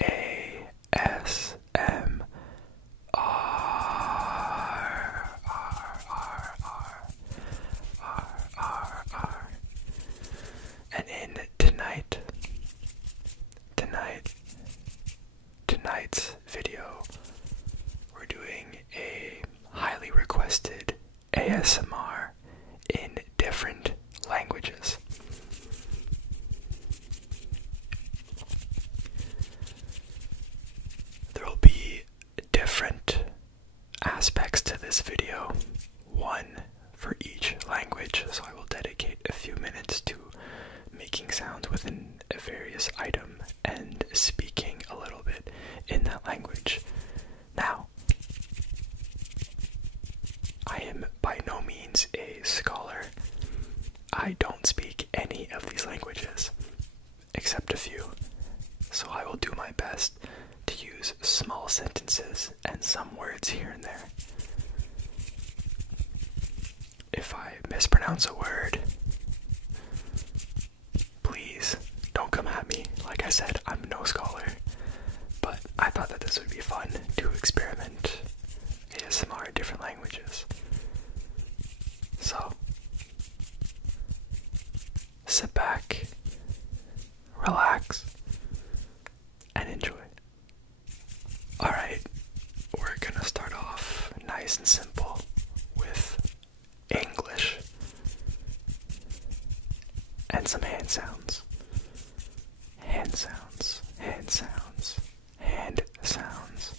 ASMR. And in tonight's video, we're doing a highly requested ASMR in different languages. There will be different aspects to this video, one for each language, so I will dedicate a few minutes to making sounds within a various item and speaking a little bit in that language. Now, I am by no means a scholar. I don't speak any of these languages, except a few, so I will do my best to use small sentences and some words here and there. If I mispronounce a word, please don't come at me. Like I said, I'm no scholar, but I thought that this would be fun to experiment ASMR in different languages. So, sit back, relax, and enjoy. Alright, we're gonna start off nice and simple with English and some hand sounds. Hand sounds, hand sounds, hand sounds.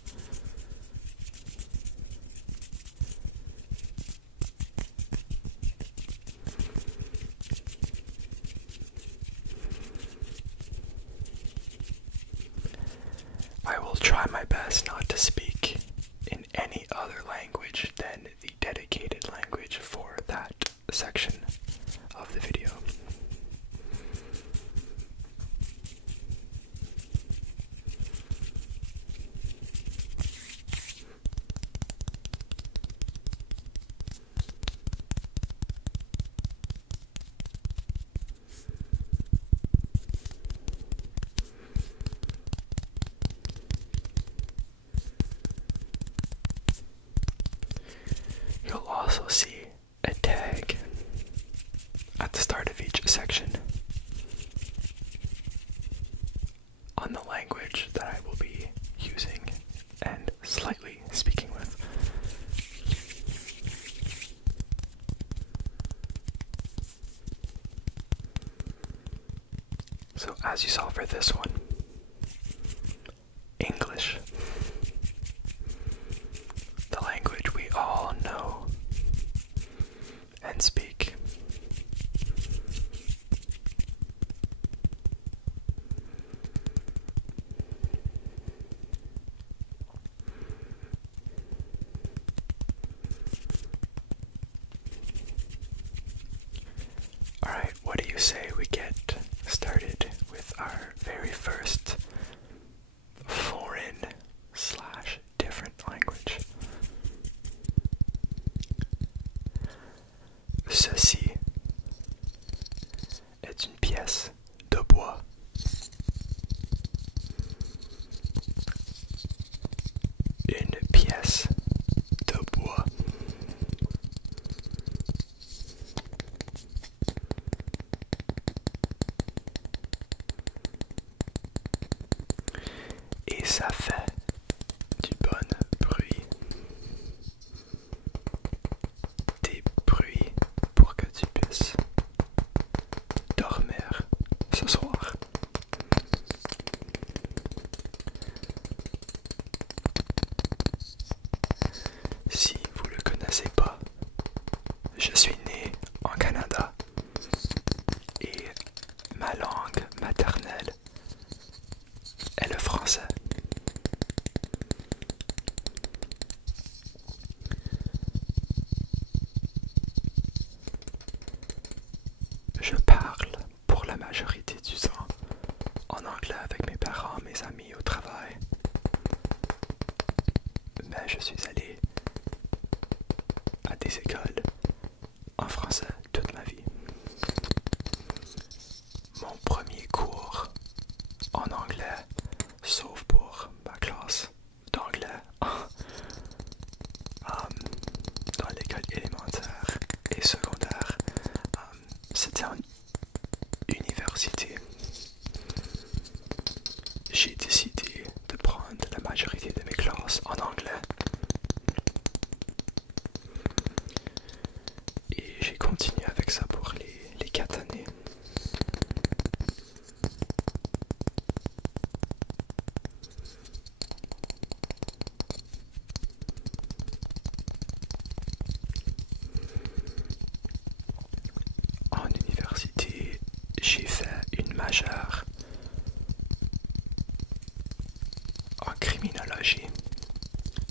I will try my best not to speak in any other language than the dedicated language for that section of the video. You'll also see a tag at the start of each section on the language that I will be using and slightly speaking with. So as you saw for this one, English, the language we all know and speak. Alright, what do you say we get started with our very first foreign / different language? Ceci est une pièce de bois. Une pièce de bois. Et ça fait du bon bruit. Des bruits pour que tu puisses dormir ce soir. Si vous ne le connaissez pas, je suis né en Canada et ma langue maternelle est le français. Je parle pour la majorité du temps en anglais avec mes parents, mes amis au travail. Mais je suis allé à des écoles en français toute ma vie. Mon premier cours en anglais, sauf pour j'ai décidé de prendre la majorité de mes classes en anglais. Et j'ai continué avec ça pour les 4 années. En université, j'ai fait une majeure en criminologie,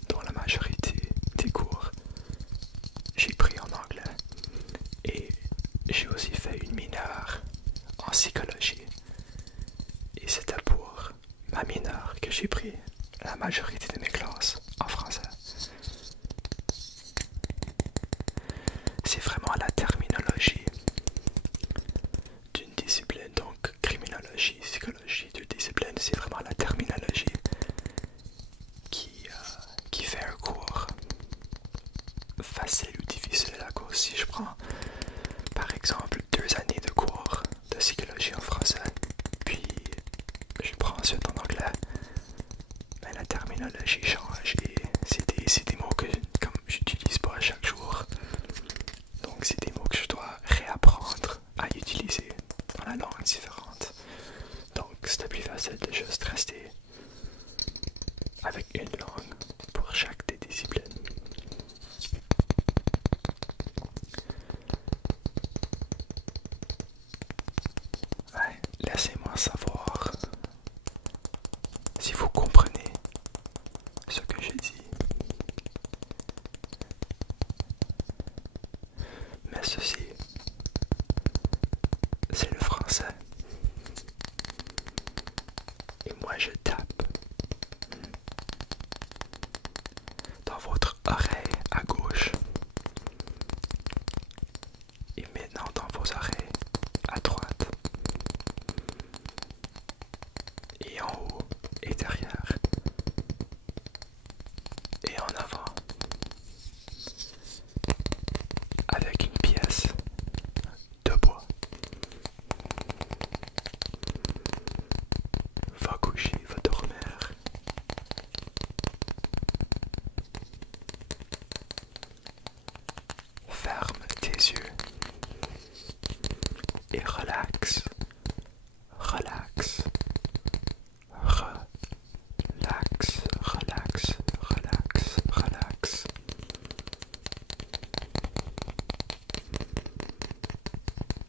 dont la majorité des cours j'ai pris en anglais. Et j'ai aussi fait une mineure en psychologie. Et c'était pour ma mineure que j'ai pris la majorité de mes classes en français. C'est vraiment la terminologie d'une discipline, donc criminologie, psychologie, deux disciplines, c'est vraiment la terminologie qui fait un cours facile ou difficile à cause. Si je prends par exemple 2 années de cours de psychologie en français, puis je prends ensuite en anglais, mais la terminologie change et c'est des mots que comme j'utilise pas à chaque jour. Donc c'est des mots que je dois réapprendre à utiliser dans la langue différente. Donc c'était plus facile de juste rester avec une langue pour chaque des disciplines. Ouais, laissez-moi savoir si vous comprenez ce que j'ai dit. Mais ceci, c'est le français. Et moi je tape dans votre oreille à gauche et maintenant dans vos oreilles à droite et en haut et derrière et en avant avec une pièce de bois. Va coucher, va dormir. Ferme tes yeux et relaxe, relaxe, relaxe, relaxe, relaxe, relaxe.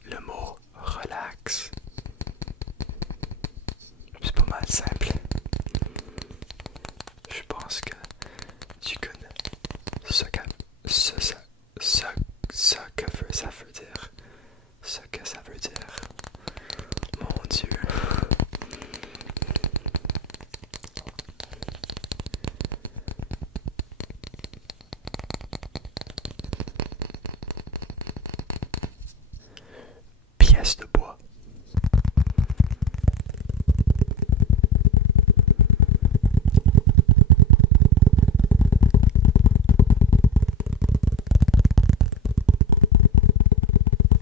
Le mot relax, c'est pas mal simple. Je pense que tu connais ce que ça veut dire. Ce que ça veut dire. Mon Dieu. Pièce de bois.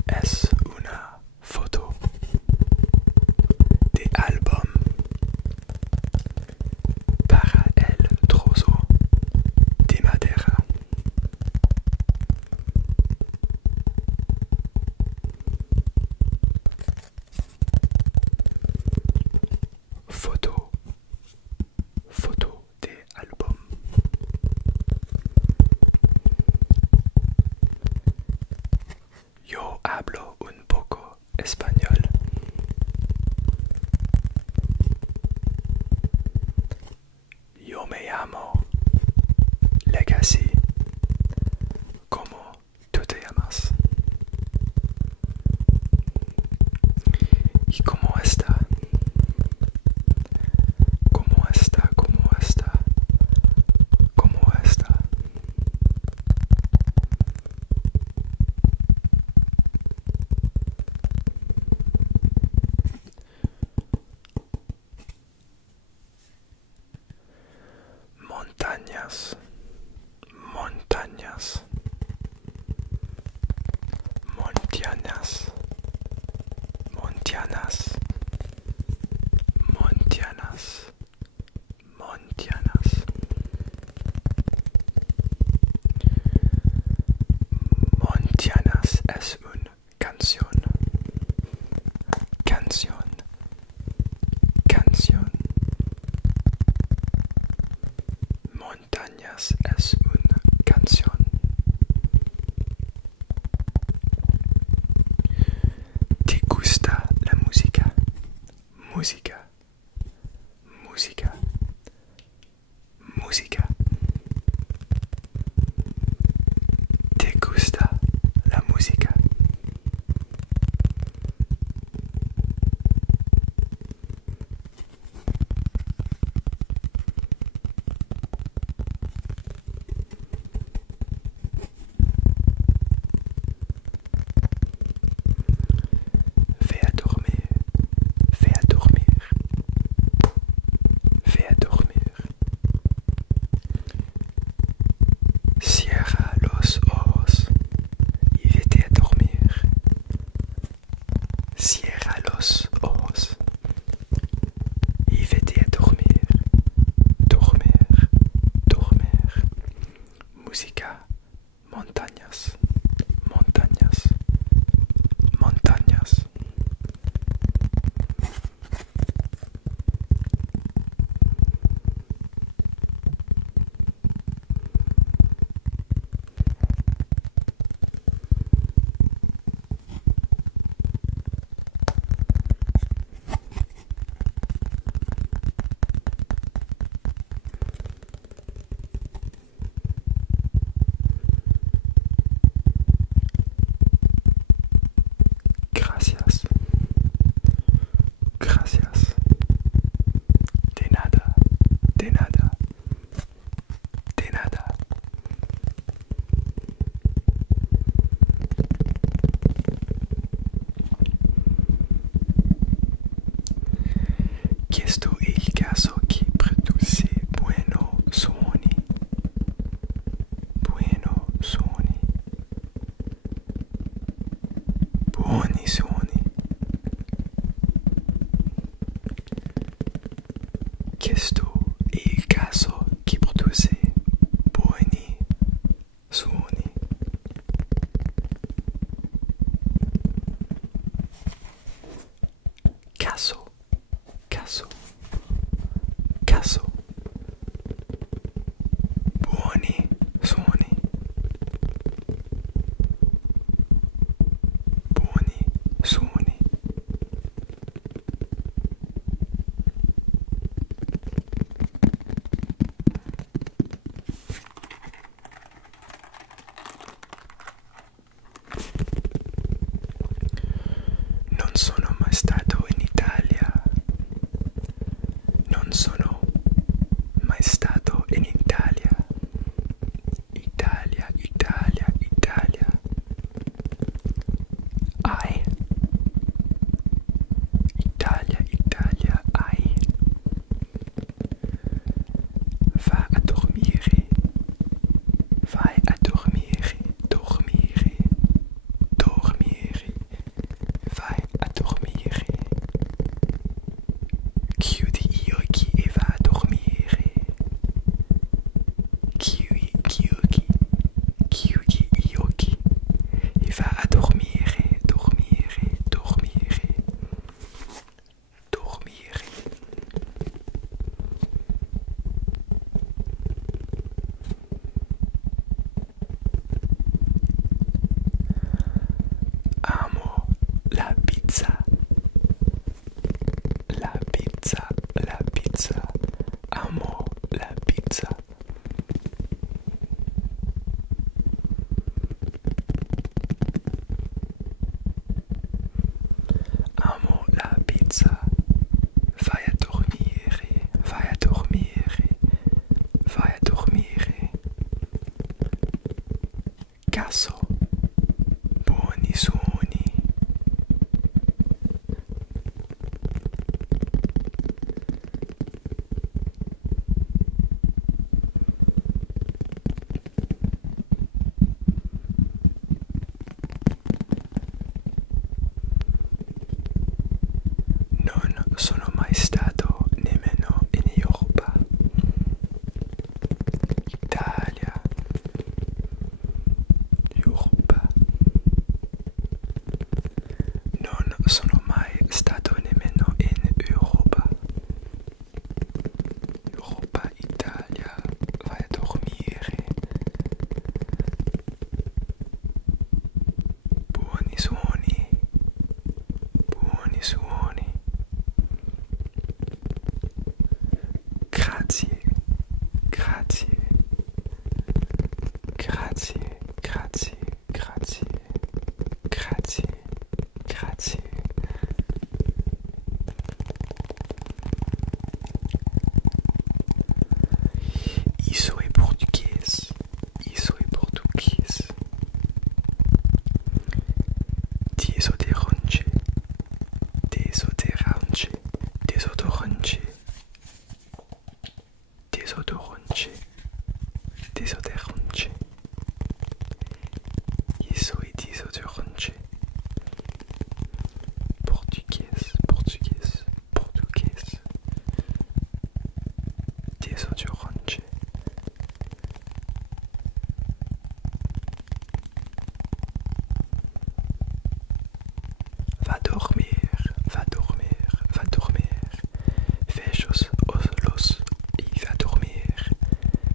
Es una foto de album para el trozo de madera. Foto, foto de album. Yo hablo un poco español. Yo me llamo Legacy. ¿Cómo tú te llamas? ¿Y cómo está? ¿Cómo está? ¿Cómo está? ¿Cómo está? Montañas, montañas, montañas, montañas, montañas, Montañas es una canción. ¿Te gusta la música? Música, música, música. ¿Te gusta la música? Ve a dormir, ve a dormir, ve a dormir. Cierra los ojos y vete a dormir. Cierra los ojos y vete a dormir. Dormir, dormir. Música, montañas, montañas, montañas. Gracias, gracias. De nada, de nada, de nada. Questo è il caso che produce buoni suoni. Buoni suoni. Buoni suoni. Questo è il caso che produce buoni suoni. Caso, caso, caso. Buoni suoni. Buoni suoni. Non sono mai stato in Italia. Non sono grazie, grazie, grazie, grazie, grazie, grazie, grazie. Isso é português. Isso é português. Desodorante. Desodorante. Desodorante. Desodorante. Desodorante. Isso é desodorante. Português. Português. Português. Desodorante. Va dormir, va dormir, va dormir. Fecha os olhos e va dormir.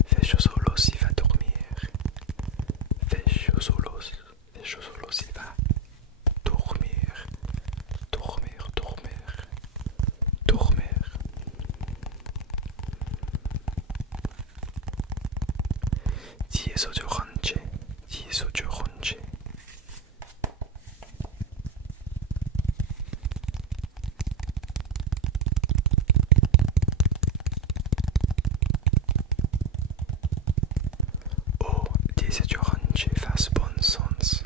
Fecha os olhos e va dormir. Fecha os olhos e va dormir. Dormir, dormir, dormir. Desodorante, desodorante. Oh, desodorante faz bom sons.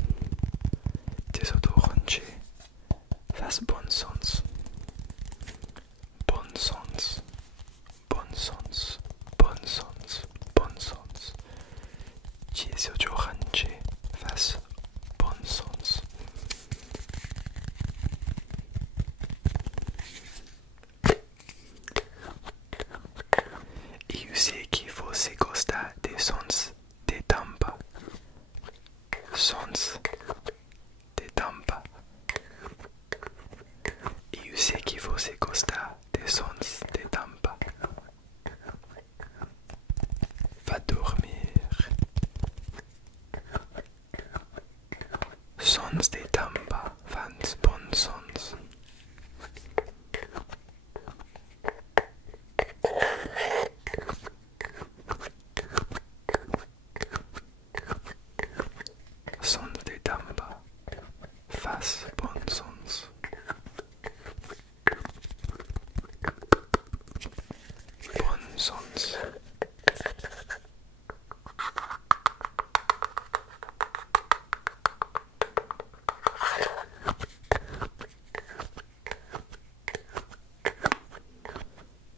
Desodorante faz bons sons. Bons sons. Bons sons. Bons sons. Bons sons. Desodorante faz bons sons. E eu sei que você gosta de sons de tampa. Sons de tampa. E eu sei que você gosta de sons de tampa. Va dormir. Sons de tampa van bons sons. Sons de tampa faz bons sons. Bons sons.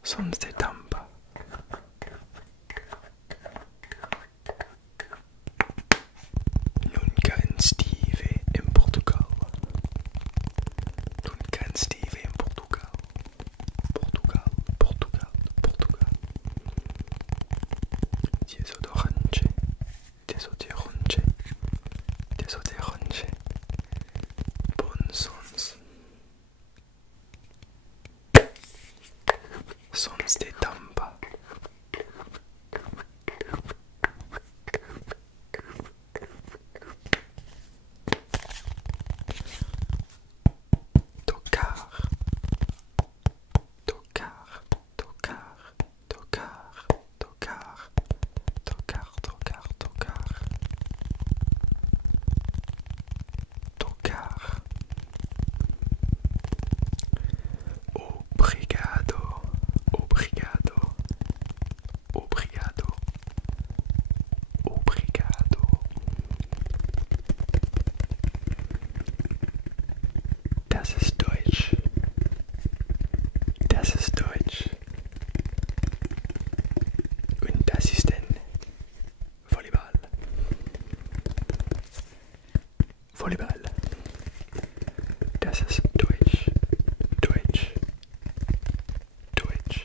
Sons de tampa. Nunca estive em Portugal. Nunca estive em Portugal. Portugal, Portugal, Portugal. Desodorante, desodorante, desodorante. Bons sons. Sons de tampa. Tocar, tocar, tocar, tocar, tocar, tocar, tocar, tocar, tocar. Obrigado, obrigado, obrigado, obrigado. Das ist Deutsch. Das ist Deutsch. Und das ist ein Volleyball. Volleyball. Das ist Deutsch. Deutsch. Deutsch.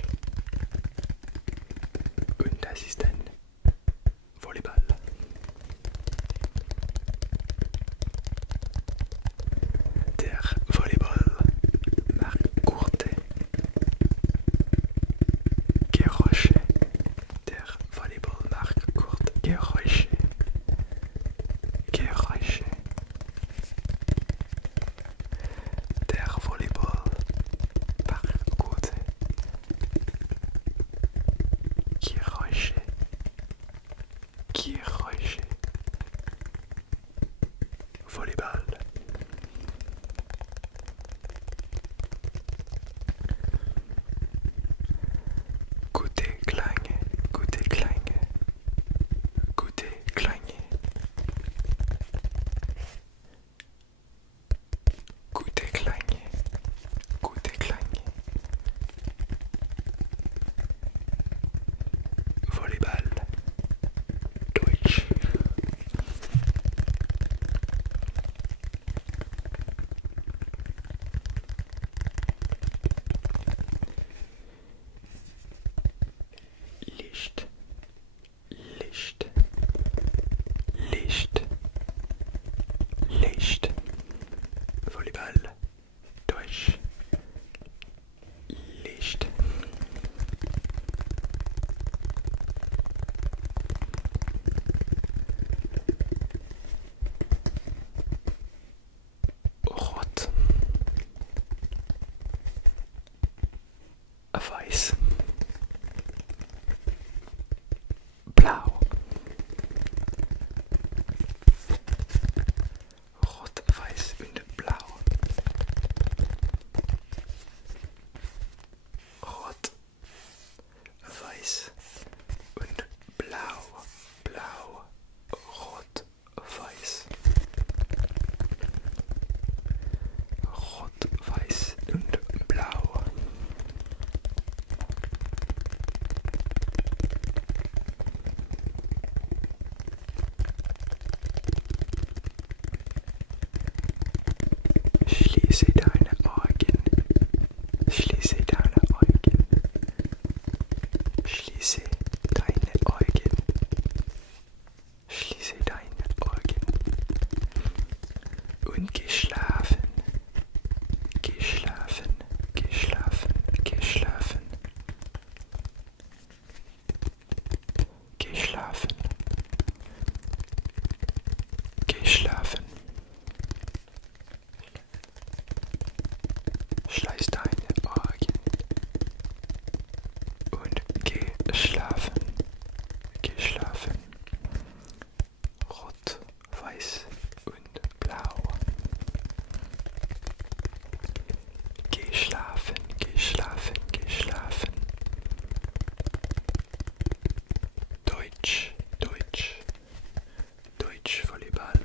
Und das ist ein Volleyball. Der Volleyball macht gute Geräusche. Der Volleyball macht gute Geräusche. Geräusche. Der Volleyball macht gute gute Klänge, gute Klänge, gute Klänge, gute Klänge, gute Klänge, Volleyball, Deutsch. Licht, Licht, Licht, Licht, Volleyball, Deutsch, Licht. Rot, Weiß, Blau, Rot, Weiß und Blau, Rot, Weiß und Blau, Blau, Rot, Weiß, Rot, Weiß und Blau. Schließe deine Augen, schließe deine Augen, schließe deine Augen, schließe deine Augen und geh schlafen, geh schlafen, geh schlafen, geh schlafen, geh schlafen, geh schlafen. Schließ deine Augen und geh schlafen, geh schlafen. Rot, Weiß und Blau. Geh schlafen, geh schlafen, geh schlafen. Deutsch, Deutsch, Deutsch Volleyball.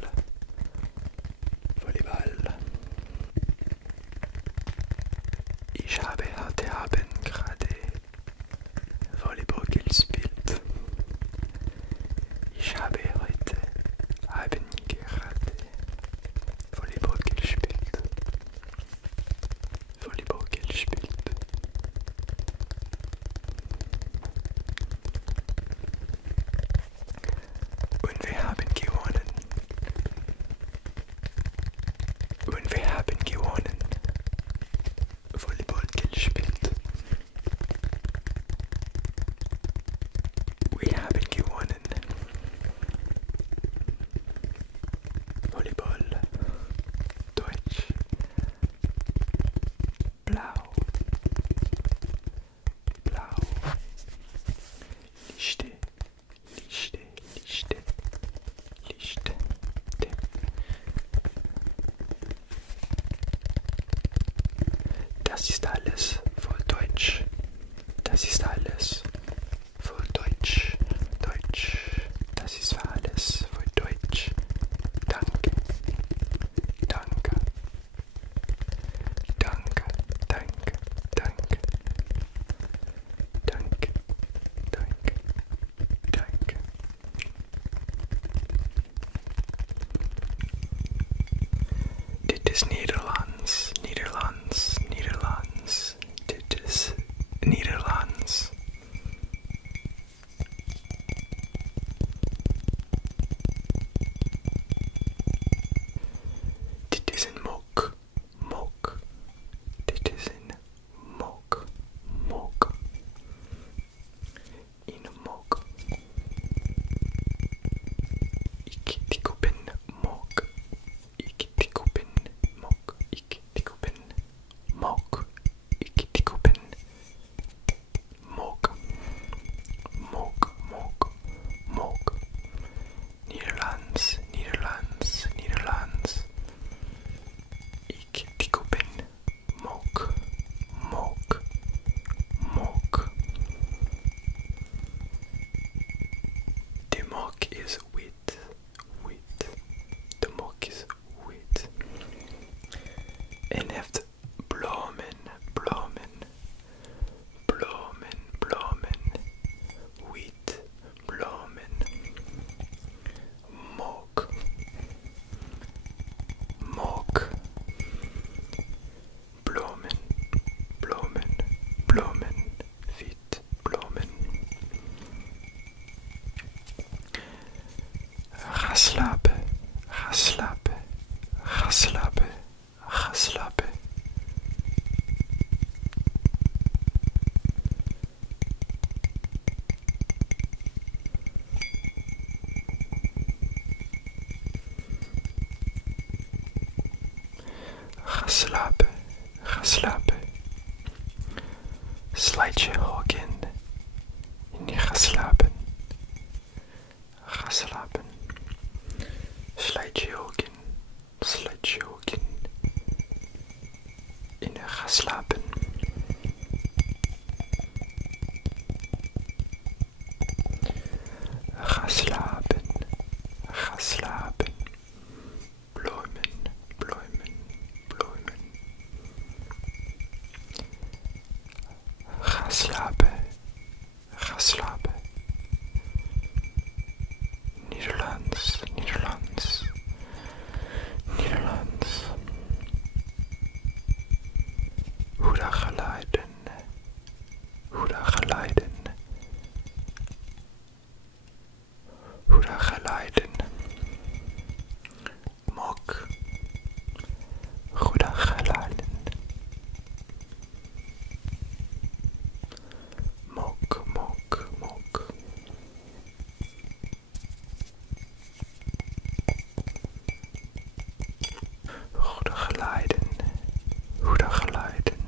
is wheat. Wheat. De mok is wheat. En heeft bloemen. Bloemen. Bloemen. Bloemen. Wheat. Bloemen. Mok. Mok. Bloemen. Bloemen. Bloemen. Wheat. Bloemen. Ga slapen. Ga slapen. Ga slapen. Ga slapen. Ga slapen. Ga slapen. Sluit je ogen en je gaat slapen. Ga slapen. Sluit je ogen. Sluit je ogen. En je gaat slapen. Ga slapen. Ga slapen. Bloemen. Bloemen. Bloemen. Ga slapen. Ga slapen. Nederlands, Nederlands, Nederlands. Goede geluiden, goede geluiden, goede geluiden. Mok, goede geluiden. Mok, mok, mok. Goede geluiden, goede geluiden.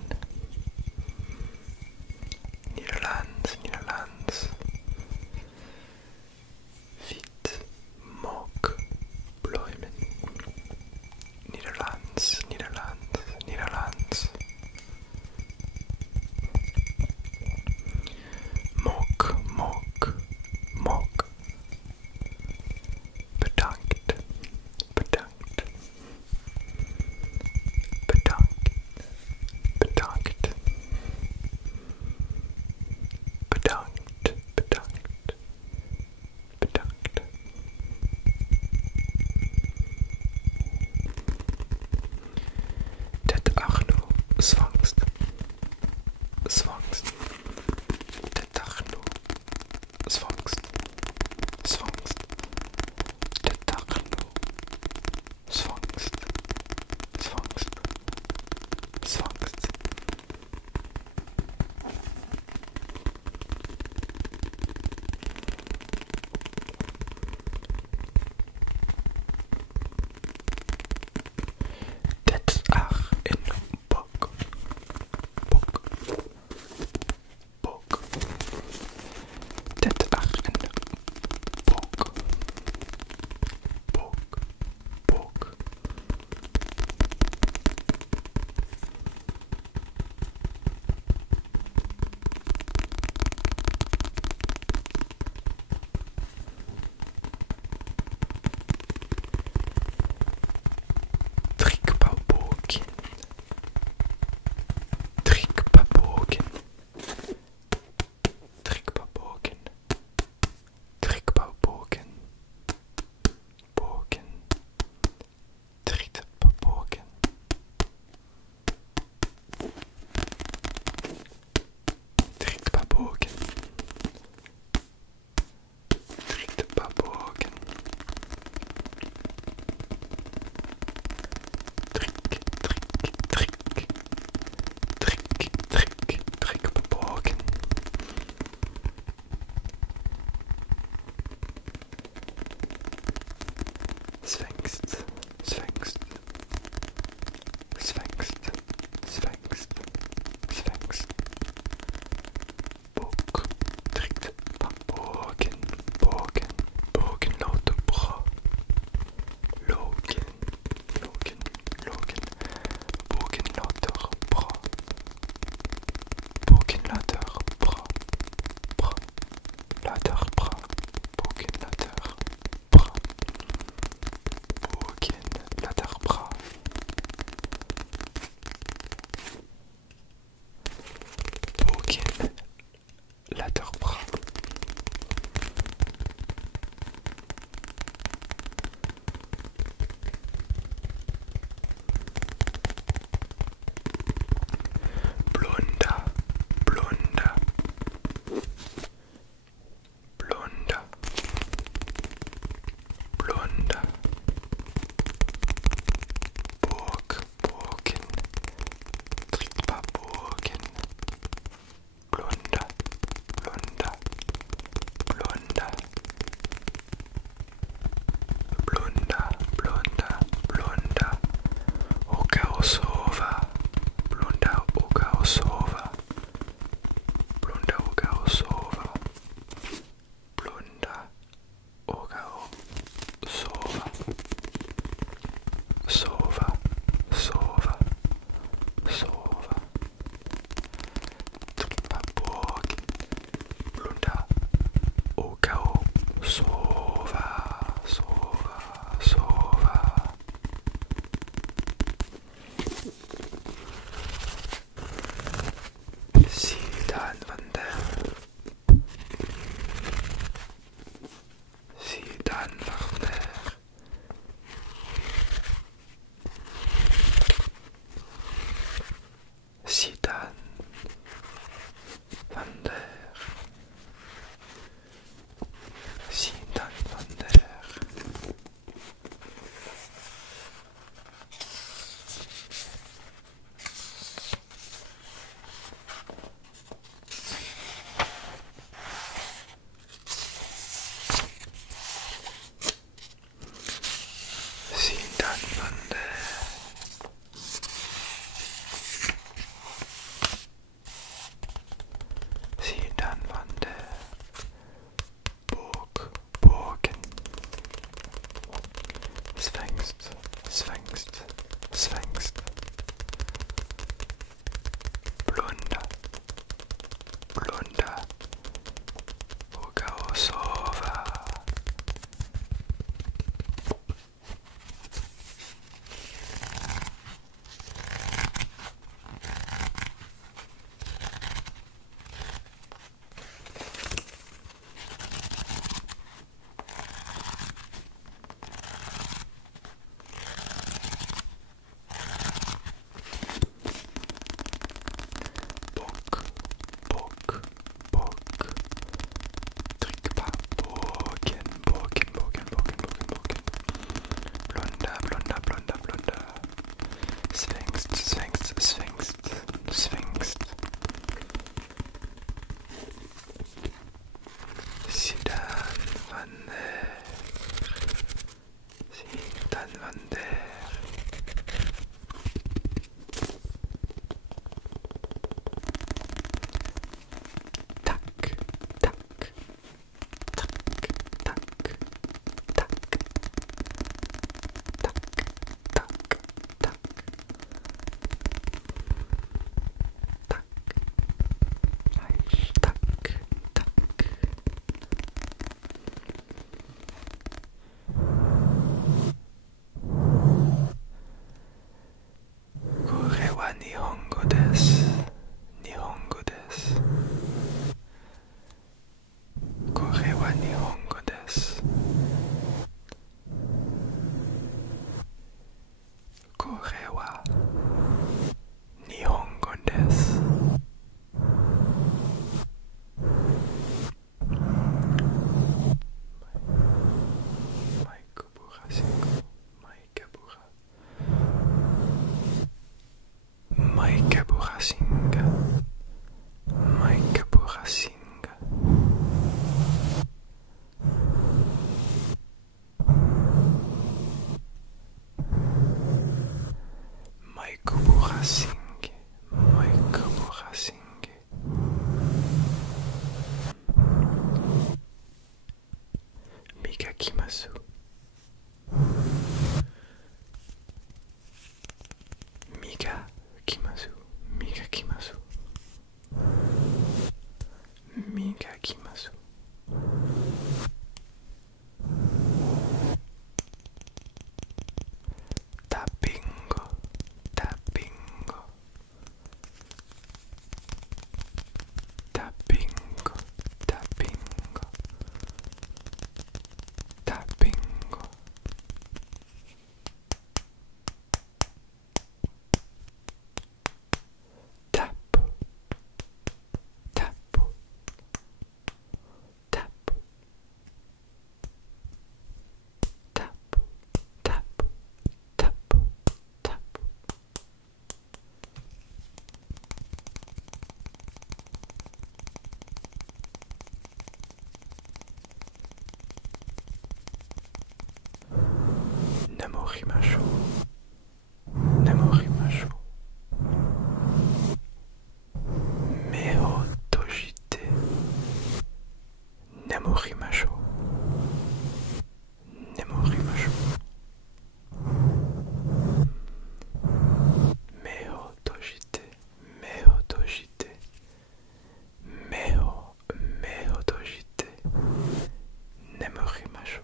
Nederlands, Nederlands. Wit, mok, bloemen. Nederlands, Nederlands, Nederlands. Mok, mok, mok. Bedankt, bedankt. Bedankt, bedankt. Bedankt, bedankt. Bedankt. Det nu zwangst. Zwangst. Det nu zwangst. Zwangst. Det nu zwangst. Zwangst. Zwangst. Det en bok. Bok. Bok. Det en bok. Bok. Bok. Drikkpaboken. Drikkpaboken. Drikkpaboken. Drikkpaboken. Boken. Drikkpaboken. Drikkpaboken. Drikkpaboken. Drikkpaboken. Zwengst, zwengst, zwengst, zwengst, zwengst. Bok, drikkpaboken, boken, bokennotenbrod. Logen, logen, logen. Bokennotenbrod. Bokennotenbrod. Brod. Notenbrod. Bokennotenbrod. sova, sova, sova. Sidan Vander. Sidan Vander. Sidan Vander. Sidan Vander. Sidan Vander. Sidan Vander. Bågen. Svängst, svängst, svängst. Blunda, blunda. Våga och sova. Båg, båg. Tryck på bågen, bågen, bågen, bågen, bågen, bågen. Blunda, blunda, blunda, blunda. Svängst, svängst, svängst, svängst. Sidan Vander. Sidan Vander. Tack, tack, tack, tack, tack, tack, tack, tack, tack, Aish, tack, tack. Kore wa nihongo desu, nihongo desu. Kore wa nihongo desu. Kore wa nihongo desu. Maikabura singo, maikabura. Maikabura singa, maikabura singa. Maikabura singe, maikabura singe. Mika kimasu. Mika kimasu, Mika kimasu. Mika kimasu. Tappingo, tappingo. Tappingo, tappingo. Tappingo. Tap, tap, tap, tap, tap, tap, tap. Namorimasho, namorimasho. Meho tojite, namorimasho, namorimasho. Meho tojite, meho tojite. Meho tojite, Nemurimashu.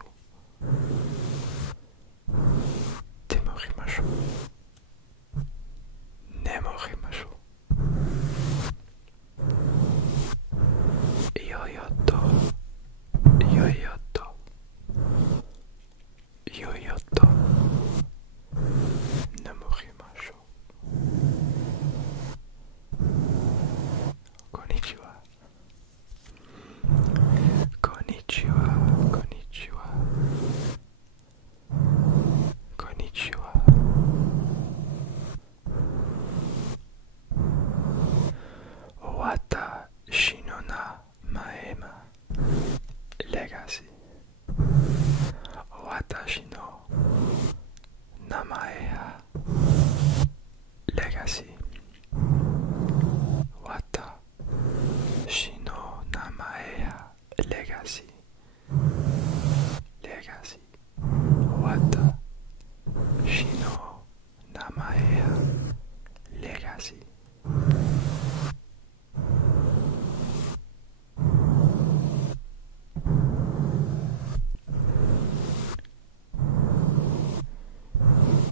Temurimashu. Nemurimashu. Yoyoto. Yoyoto. Yoyoto. Nemurimashu. Konnichiwa. Konnichiwa. Konnichiwa. Konnichiwa. Watashi no namae wa Legacy. Watashi no namae wa Legacy. Watashi no namae wa Legacy. Legacy. Watashi no namae wa Legacy.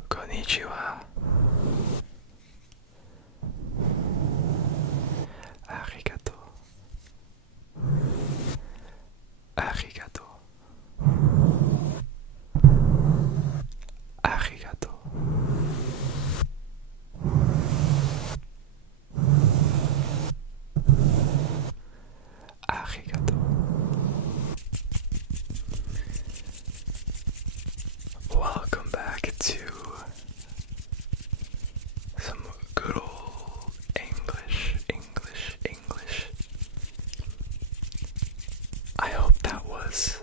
Konnichiwa. Arigato. Arigato. Arigato. Arigato. Welcome back to some good old English. I hope that was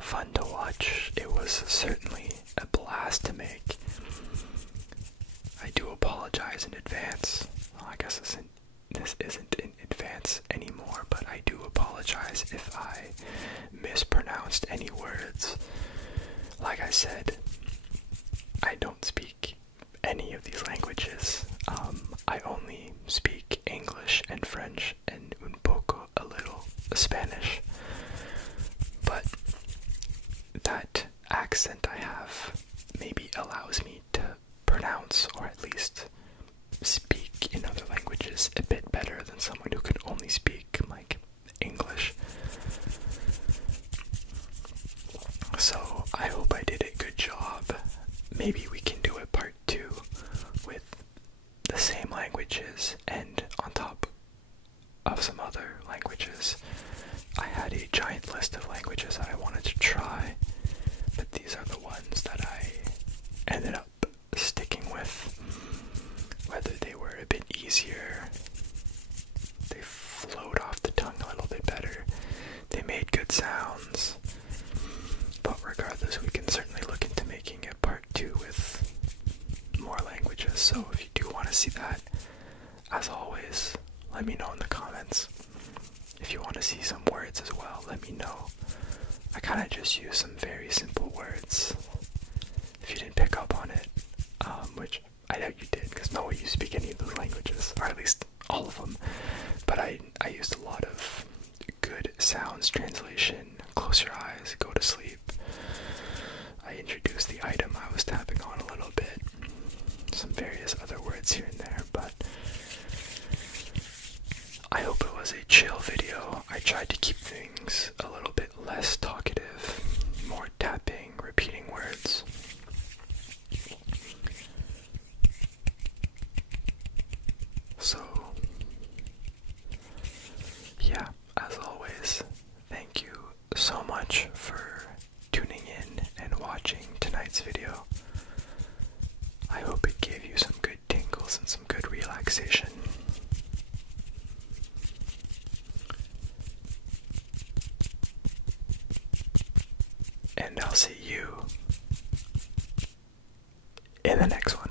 fun to watch. It was certainly a blast to make. I do apologize in advance. Well, I guess this isn't in advance anymore, but I do apologize if I mispronounced any words. Like I said, I don't speak any of these languages. I only speak English and French and un poco, a little Spanish. But that accent I have maybe allows me to pronounce, or at least speak in other languages a bit better than someone who can only speak like English. So I hope I did a good job. Maybe we can do a part 2 with the same languages and on top of some other languages. I had a giant list of languages that I wanted to try, but these are the ones that I ended up sticking with. Whether they were a bit easier, they flowed off the tongue a little bit better, they made good sounds. But regardless, we can certainly look into making a part 2 with more languages. So if you do want to see that, as always, let me know in the comments. If you want to see some words as well, let me know. I kind of just use some very simple words. If you didn't pick up on it, which I doubt you did, because no way you speak any of those languages, or at least all of them. But I used a lot of good sounds translation, close your eyes, go to sleep. I introduced the item I was tapping on a little bit, some various other words here and there, but I hope it was a chill video. I tried to keep things a little bit less talkative, more tapping, repeating words. So, yeah, as always, thank you so much for tuning in and watching tonight's video. I hope it gave you some good tingles and some good relaxation. And I'll see you in the next one.